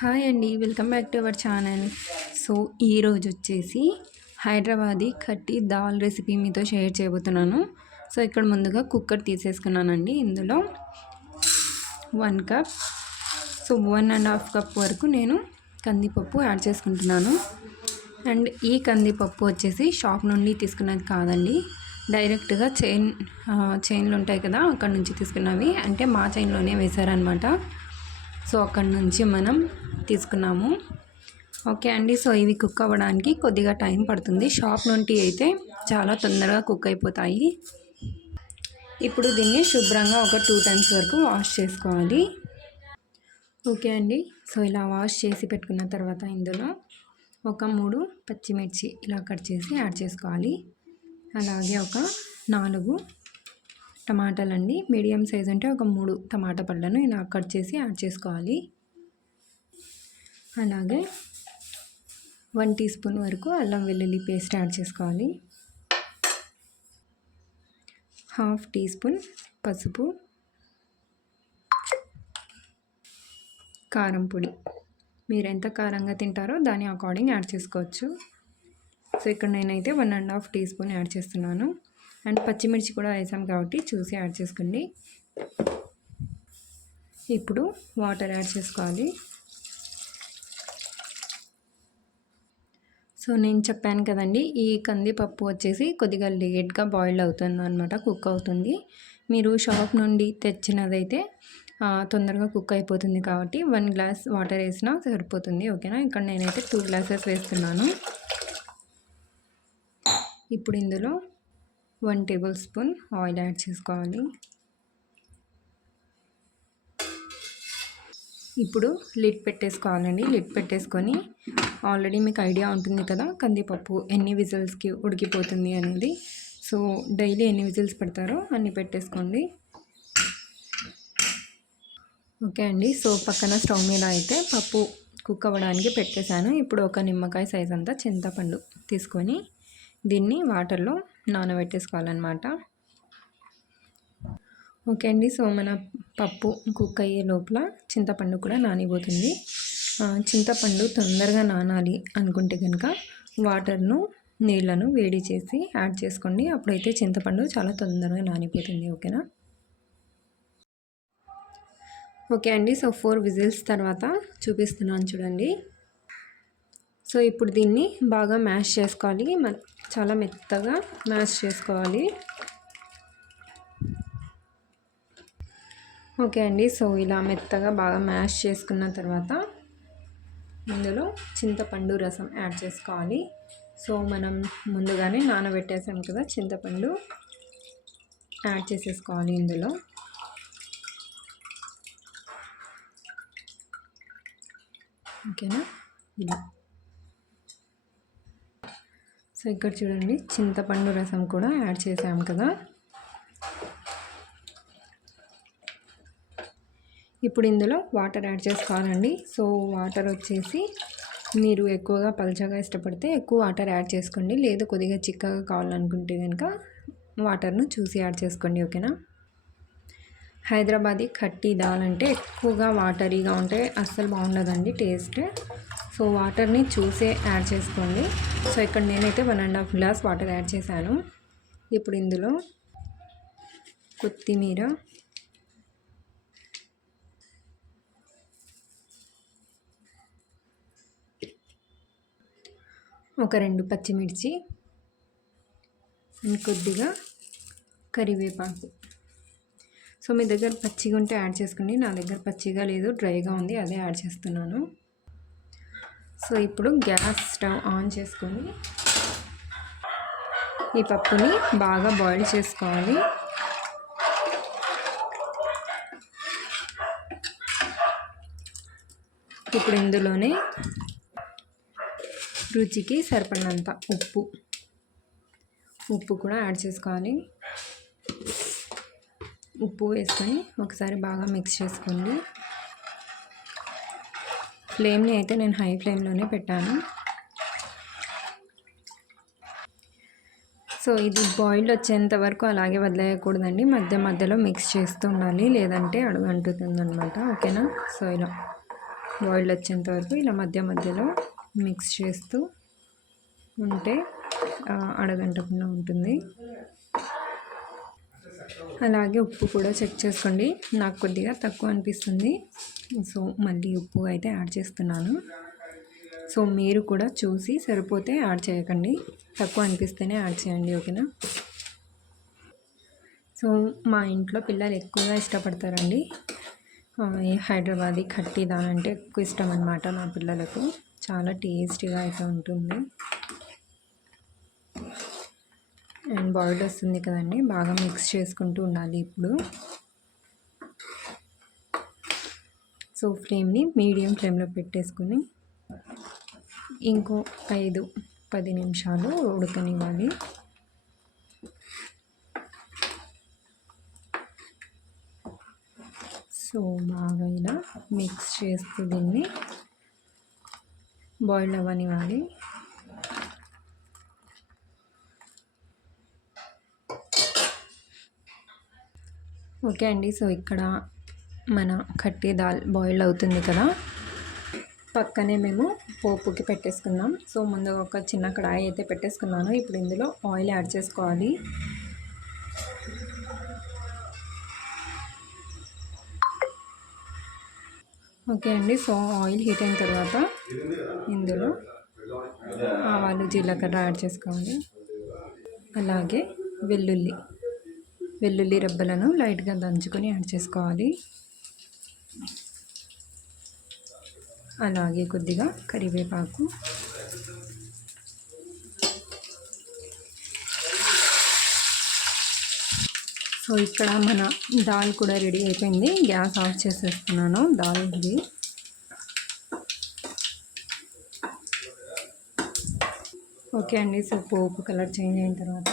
Hi అండి, welcome back to our channel. So ఈరోజు వచ్చేసి హైదరాబాదీ కట్టి దాల్ రెసిపీ మీతో షేర్ చేయబోతున్నాను. సో ఇక్కడ ముందుగా కుక్కర్ తీసేసుకున్నానండి. ఇందులో 1 కప్, సో 1.5 కప్ వరకు నేను కందిపప్పు యాడ్ చేసుకుంటున్నాను. అండ్ ఈ కందిపప్పు వచ్చేసి షాప్ నుండి తీసుకున్నది కాదండి, డైరెక్ట్గా చైన్లు ఉంటాయి కదా, అక్కడ నుంచి తీసుకున్నవి. అంటే మా చైన్లోనే వేశారనమాట. సో అక్కడ నుంచి మనం తీసుకున్నాము. ఓకే అండి. సో ఇవి కుక్ అవ్వడానికి కొద్దిగా టైం పడుతుంది. షాప్ నుండి అయితే చాలా తొందరగా కుక్ అయిపోతాయి. ఇప్పుడు దీన్ని శుభ్రంగా ఒక 2 టైమ్స్ వరకు వాష్ చేసుకోవాలి. ఓకే అండి. సో ఇలా వాష్ చేసి పెట్టుకున్న తర్వాత ఇందులో ఒక 3 పచ్చిమిర్చి ఇలా కట్ చేసి యాడ్ చేసుకోవాలి. అలాగే ఒక 4 టమాటాలండి, మీడియం సైజ్ అంటే ఒక 3 టమాటా పళ్ళను ఇలా కట్ చేసి యాడ్ చేసుకోవాలి. అలాగే 1 టీ స్పూన్ వరకు అల్లం వెల్లుల్లి పేస్ట్ యాడ్ చేసుకోవాలి. 1/2 టీ స్పూన్ పసుపు, కారం పొడి మీరు ఎంత కారంగా తింటారో దాని అకార్డింగ్ యాడ్ చేసుకోవచ్చు. సో ఇక్కడ నేనైతే 1.5 టీ స్పూన్ యాడ్ చేస్తున్నాను. అండ్ పచ్చిమిర్చి కూడా వేసాం కాబట్టి చూసి యాడ్ చేసుకోండి. ఇప్పుడు వాటర్ యాడ్ చేసుకోవాలి. సో నేను చెప్పాను కదండి, ఈ కందిపప్పు వచ్చేసి కొద్దిగా లేట్గా బాయిల్ అవుతుంది అనమాట, కుక్ అవుతుంది. మీరు షాప్ నుండి తెచ్చినదైతే తొందరగా కుక్ అయిపోతుంది కాబట్టి 1 గ్లాస్ వాటర్ వేసినా సరిపోతుంది. ఓకేనా. ఇక్కడ నేనైతే 2 గ్లాసెస్ వేస్తున్నాను. ఇప్పుడు ఇందులో 1 టేబుల్ స్పూన్ ఆయిల్ యాడ్ చేసుకోవాలి. ఇప్పుడు లిడ్ పెట్టేసుకోవాలండి. లిడ్ పెట్టేసుకొని ఆల్రెడీ మీకు ఐడియా ఉంటుంది కదా, కందిపప్పు ఎన్ని విజిల్స్కి ఉడికిపోతుంది అనేది. సో డైలీ ఎన్ని విజిల్స్ పెడతారో అన్ని పెట్టేసుకోండి. ఓకే అండి. సో పక్కన స్టవ్ మీద అయితే పప్పు కుక్ అవ్వడానికి పెట్టేశాను. ఇప్పుడు ఒక నిమ్మకాయ సైజ్ అంతా చింతపండు తీసుకొని దీన్ని వాటర్లో నానబెట్టేసుకోవాలన్నమాట. ఓకే అండి. సో మన పప్పు కుక్ అయ్యే లోపల చింతపండు కూడా నానిపోతుంది. చింతపండు తొందరగా నానాలి అనుకుంటే కనుక నీళ్ళను వేడి చేసి యాడ్ చేసుకోండి. అప్పుడైతే చింతపండు చాలా తొందరగా నానిపోతుంది. ఓకేనా. ఓకే అండి. సో 4 విజిల్స్ తర్వాత చూపిస్తున్నాను చూడండి. సో ఇప్పుడు దీన్ని బాగా మ్యాష్ చేసుకోవాలి. చాలా మెత్తగా మ్యాష్ చేసుకోవాలి. ఓకే అండి. సో ఇలా మెత్తగా బాగా మ్యాష్ చేసుకున్న తర్వాత ఇందులో చింతపండు రసం యాడ్ చేసుకోవాలి. సో మనం ముందుగానే నానబెట్టేసాం కదా, చింతపండు యాడ్ చేసేసుకోవాలి ఇందులో. ఓకేనా. ఇలా సో ఇక్కడ చూడండి, చింతపండు రసం కూడా యాడ్ చేసాం కదా. ఇప్పుడు ఇందులో వాటర్ యాడ్ చేసుకోవాలండి. సో వాటర్ వచ్చేసి మీరు ఎక్కువగా పల్చగా ఇష్టపడితే ఎక్కువ వాటర్ యాడ్ చేసుకోండి, లేదు కొద్దిగా చిక్కగా కావాలనుకుంటే కనుక వాటర్ను చూసి యాడ్ చేసుకోండి. ఓకేనా. హైదరాబాదీ కట్టి దాల్ అంటే ఎక్కువగా వాటరీగా ఉంటే అస్సలు బాగుండదండి టేస్ట్. సో వాటర్ని చూసే యాడ్ చేసుకోండి. సో ఇక్కడ నేనైతే 1.5 గ్లాస్ వాటర్ యాడ్ చేశాను. ఇప్పుడు ఇందులో కొత్తిమీర, ఒక 2 పచ్చిమిర్చి, కొద్దిగా కరివేపాకు. సో మీ దగ్గర పచ్చిగా ఉంటే యాడ్ చేసుకోండి. నా దగ్గర పచ్చిగా లేదు, డ్రైగా ఉంది, అదే యాడ్ చేస్తున్నాను. సో ఇప్పుడు గ్యాస్ స్టవ్ ఆన్ చేసుకొని ఈ పప్పుని బాగా బాయిల్ చేసుకోవాలి. ఇప్పుడు ఇందులోనే రుచికి సరిపడినంత ఉప్పు కూడా యాడ్ చేసుకోవాలి. ఉప్పు వేసుకొని ఒకసారి బాగా మిక్స్ చేసుకోండి. ఫ్లేమ్ని అయితే నేను హై ఫ్లేమ్లోనే పెట్టాను. సో ఇది బాయిల్ వచ్చేంత వరకు అలాగే వదిలేయకూడదండి, మధ్యలో మిక్స్ చేస్తూ ఉండాలి, లేదంటే అడుగు అంటుతుంది అనమాట. ఓకేనా. సో ఇలా బాయిల్ వచ్చేంత వరకు ఇలా మధ్య మధ్యలో మిక్స్ చేస్తూ ఉంటే అడగంటకుండా ఉంటుంది. అలాగే ఉప్పు కూడా చెక్ చేసుకోండి. నాకు కొద్దిగా తక్కువ అనిపిస్తుంది, సో మళ్ళీ ఉప్పు అయితే యాడ్ చేస్తున్నాను. సో మీరు కూడా చూసి సరిపోతే యాడ్ చేయకండి, తక్కువ అనిపిస్తేనే యాడ్ చేయండి, ఓకేనా. సో మా ఇంట్లో పిల్లలు ఎక్కువగా ఇష్టపడతారండి ఈ హైదరాబాదీ ఖట్టి దాల్ అంటే ఎక్కువ ఇష్టం అన్నమాట మా పిల్లలకు. చాలా టేస్టీగా అయితే ఉంటుంది. అండ్ బాయిల్డ్ వస్తుంది కదండి, బాగా మిక్స్ చేసుకుంటూ ఉండాలి ఇప్పుడు. సో ఫ్లేమ్ని మీడియం ఫ్లేమ్లో పెట్టేసుకుని ఇంకో 5-10 నిమిషాలు ఉడకనివ్వాలి. సో బాగా ఇలా మిక్స్ చేస్తూ దీన్ని బాయిల్ అవ్వనివ్వాలి. ఓకే అండి, సో ఇక్కడ మన ఖట్టి దాల్ బాయిల్ అవుతుంది కదా, పక్కనే మేము పోపుకి పెట్టేసుకుందాం. సో ముందుగా ఒక చిన్న కడాయి అయితే పెట్టేసుకున్నాను. ఇప్పుడు ఇందులో ఆయిల్ యాడ్ చేసుకోవాలి. ఓకే అండి, సో ఆయిల్ హీట్ అయిన తర్వాత ఇందులో ఆవాలు జీలకర్ర యాడ్ చేసుకోవాలి. అలాగే వెల్లుల్లి రెబ్బలను లైట్గా దంచుకొని యాడ్ చేసుకోవాలి. అలాగే కొద్దిగా కరివేపాకు, సో ఇక్కడ మన దాల్ కూడా రెడీ అయిపోయింది. గ్యాస్ ఆఫ్ చేసేస్తున్నాను. దాల్ ఇది ఓకే అండి. సో పోపు కలర్ చేంజ్ అయిన తర్వాత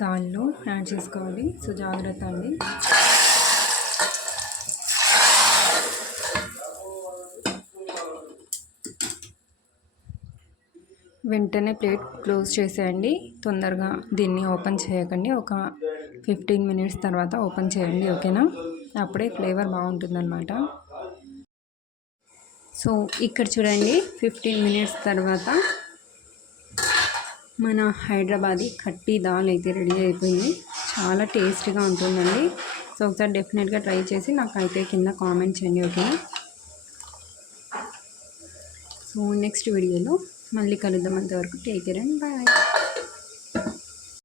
దాల్లో యాడ్ చేసుకోవాలి. సో జాగ్రత్త అండి. వెంటనే ప్లేట్ క్లోజ్ చేసేయండి. తొందరగా దీన్ని ఓపెన్ చేయకండి. ఒక 15 మినిట్స్ తర్వాత ఓపెన్ చేయండి, ఓకేనా. అప్పుడే ఫ్లేవర్ బాగుంటుందన్నమాట. సో ఇక్కడ చూడండి, 15 మినిట్స్ తర్వాత మన హైదరాబాదీ ఖట్టి దాల్ అయితే రెడీ అయిపోయింది. చాలా టేస్టీగా ఉంటుందండి. సో ఒకసారి డెఫినెట్గా ట్రై చేసి నాకైతే కింద కామెంట్ చేయండి, ఓకేనా. సో నెక్స్ట్ వీడియోలో మళ్ళీ కలుద్దాం. అంతవరకు టేక్ కేర్ అండ్ బాయ్.